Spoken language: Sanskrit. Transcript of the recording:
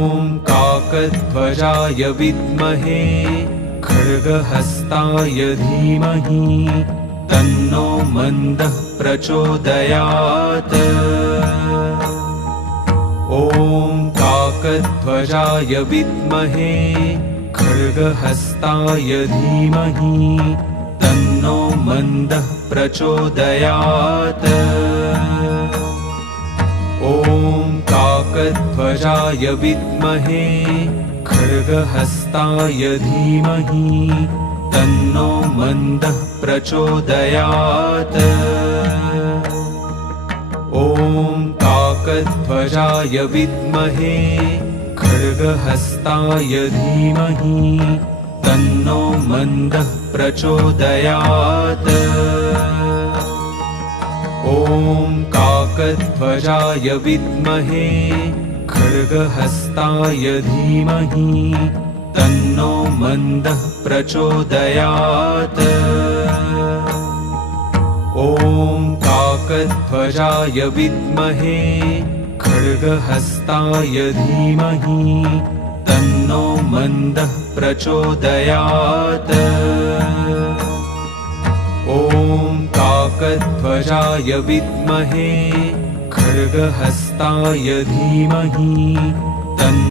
ॐ काकध्वजाय विद्महे खड्गहस्ताय धीमहि तन्नो मन्दः प्रचोदयात्। ॐ काकध्वजाय विद्महे खड्गहस्ताय धीमहि तन्नो मन्दः प्रचोदयात्। ॐ काकध्वजाय विद्महे खड्गहस्ताय धीमहि तन्नो मन्दः प्रचोदयात्। ॐ काकध्वजाय विद्महे खड्गहस्ताय धीमहि तन्नो मन्दः प्रचोदयात्। ॐ काकध्वजाय विद्महे खड्गहस्ताय धीमहि तन्नो मन्दः प्रचोदयात्। ॐ काकध्वजाय विद्महे खड्गहस्ताय धीमहि तन्नो मन्दः प्रचोदयात्। ॐ काकध्वजाय विद्महे खड्गहस्ताय धीमहि तन्नो